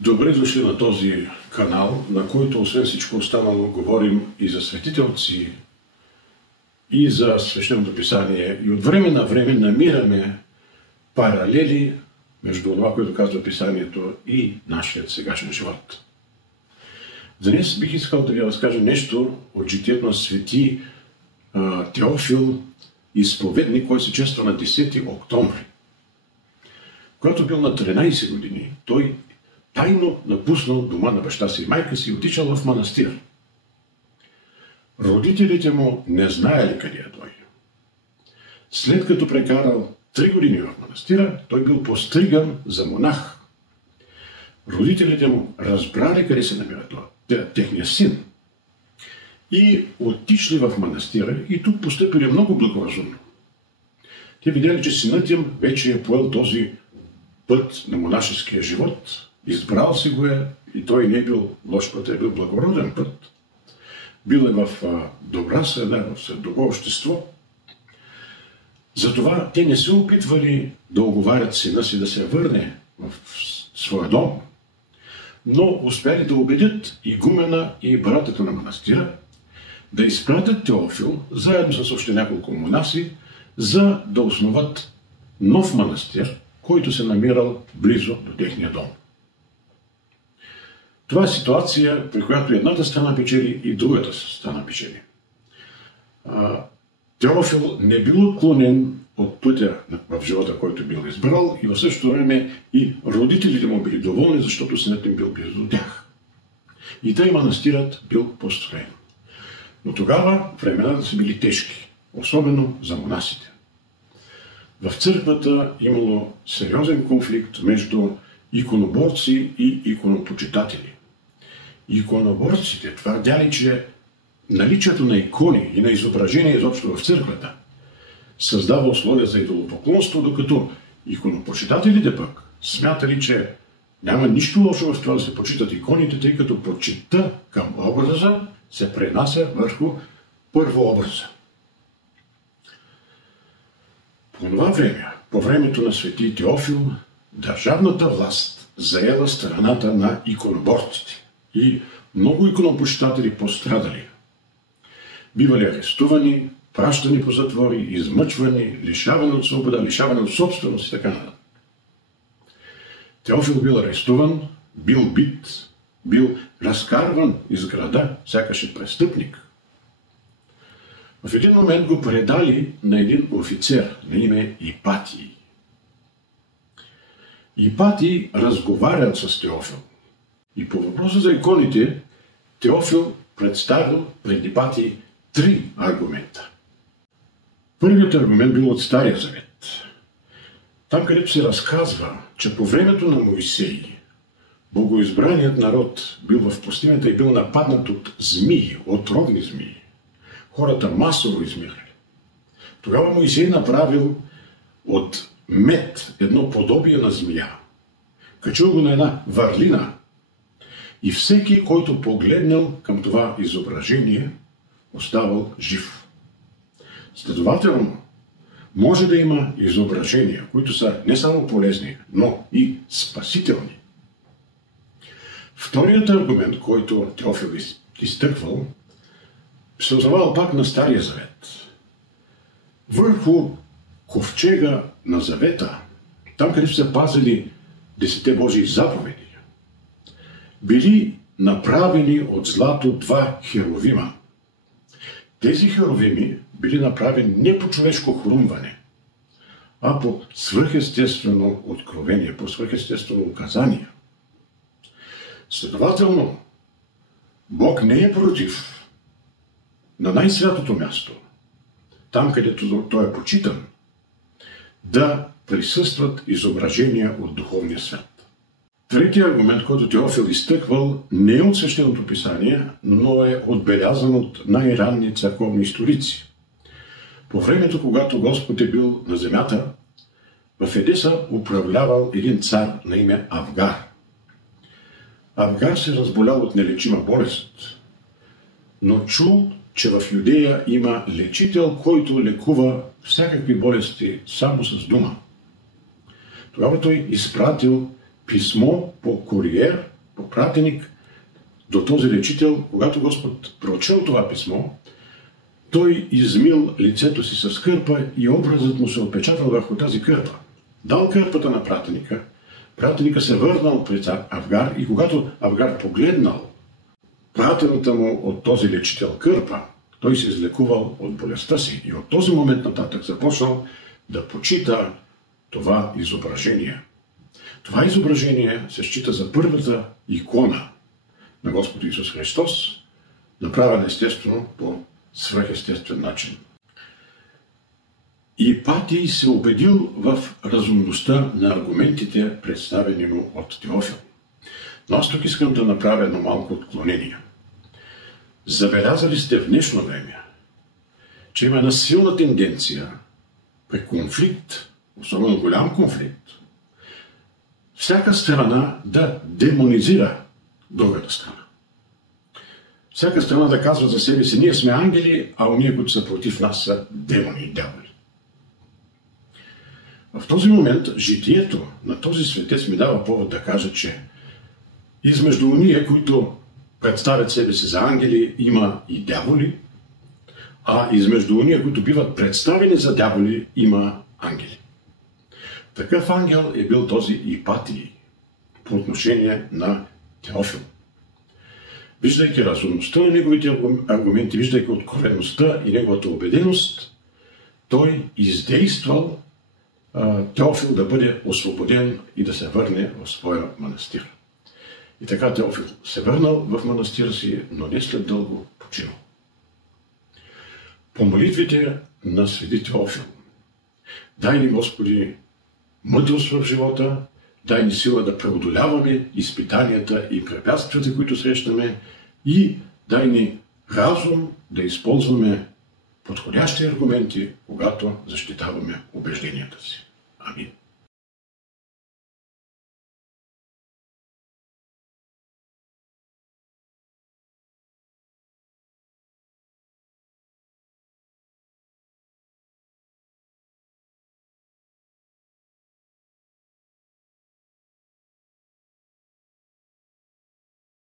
Добре дошли на този канал, на който освен всичко останало говорим и за светителци, и за свещеното писание. И от време на време намираме паралели между това, което казва писанието, и нашият сегашен живот. Днес бих искал да ви разкажа нещо от житието на свети Теофил, изповедник, който се чества на 10 октомври. Когато бил на 13 години, той тайно напуснал дома на баща си и майка си и отишъл в манастир. Родителите му не знаели къде е той. След като прекарал 3 години в манастира, той бил постриган за монах. Родителите му разбрали къде се намира техния син и отишли в манастира и тук постъпили много благоразумно. Те видяли, че синът им вече е поел този път на монашеския живот, избрал си го е и той не е бил лош път, е бил благороден път. Бил е в добра среда, в добро общество. Затова те не се опитвали да оговарят сина си да се върне в своя дом, но успяли да убедят игумена и братята на манастира да изпратят Теофил заедно с още няколко монаси, за да основат нов манастир, който се намирал близо до техния дом. Това е ситуация, при която едната страна печели и другата страна печели. Теофил не бил отклонен от пътя в живота, който бил избрал, и в същото време и родителите му били доволни, защото синът им бил близо до тях. И тъй манастирът бил построен. Но тогава времената са били тежки, особено за монасите. В църквата имало сериозен конфликт между иконоборци и иконопочитатели. Иконоборците твърдяли, че наличието на икони и на изображения изобщо в църквата създава условия за идолопоклонство, докато иконопочитателите пък смятали, че няма нищо лошо в това да се почитат иконите, тъй като почитта към образа се пренася върху първообраза. По това време, по времето на свети Теофил, държавната власт заела страната на иконоборците и много иконопочитатели пострадали. Бивали арестувани, пращани по затвори, измъчвани, лишавани от свобода, лишавани от собственост и така нататък. Теофил бил арестуван, бил бит, бил разкарван из града, сякаш е престъпник. В един момент го предали на един офицер на име Ипатий. Ипатий разговарял с Теофил. И по въпроса за иконите, Теофил представил пред Ипатий 3 аргумента. Първият аргумент бил от Стария завет. Там, където се разказва, че по времето на Моисей богоизбраният народ бил в пустинята и бил нападнат от змии, отровни змии. Хората масово измирали. Тогава Моисей направил от мед едно подобие на змия. Качил го на една върлина и всеки, който погледнал към това изображение, оставал жив. Следователно, може да има изображения, които са не само полезни, но и спасителни. Вторият аргумент, който Теофил изтъквал, се озовал пак на Стария завет. Върху ковчега на завета, там където са пазили 10 Божии заповеди, били направени от злато 2 херовима. Тези херовими били направени не по човешко хрумване, а по свръхестествено откровение, по свръхестествено указание. Следователно, Бог не е против на най-святото място, там където той е почитан, да присъстват изображения от духовния свят. Третия аргумент, който Теофил изтъквал, не е от свещеното писание, но е отбелязан от най-ранни църковни историци. По времето, когато Господ е бил на земята, в Едеса управлявал един цар на име Авгар. Авгар се разболял от нелечима болест, но чул, че в Юдея има лечител, който лекува всякакви болести само с дума. Тогава той изпратил писмо по куриер, по пратеник до този лечител. Когато Господ прочел това писмо, той измил лицето си с кърпа и образът му се отпечатал върху тази кърпа. Дал кърпата на пратеника, пратеника се върнал при цар Авгар и когато Авгар погледнал пратената му от този лечител кърпа, той се излекувал от болестта си и от този момент нататък започнал да почита това изображение. Това изображение се счита за първата икона на Господ Исус Христос, направена естествено по свръхестествен начин. И Патий се убедил в разумността на аргументите, представени му от Теофил. Но аз тук искам да направя едно малко отклонение. Забелязали сте в днешно време, че има една силна тенденция при конфликт, особено голям конфликт, всяка страна да демонизира другата страна. Всяка страна да казва за себе си: ние сме ангели, а уния, които са против нас, са демони и дяволи. В този момент житието на този светец ми дава повод да кажа, че измежду уния, които представят себе си за ангели, има и дяволи, а измежду уния, които биват представени за дяволи, има ангели. Такъв ангел е бил този Ипатий по отношение на Теофил. Виждайки разумността на неговите аргументи, виждайки откровеността и неговата убеденост, той издействал Теофил да бъде освободен и да се върне в своя манастир. И така Теофил се върнал в манастира си, но не след дълго починал. По молитвите на свети Теофил: дай ни, Господи, мъдрост в живота, дай ни сила да преодоляваме изпитанията и препятствията, които срещаме, и дай ни разум да използваме подходящи аргументи, когато защитаваме убежденията си. Амин.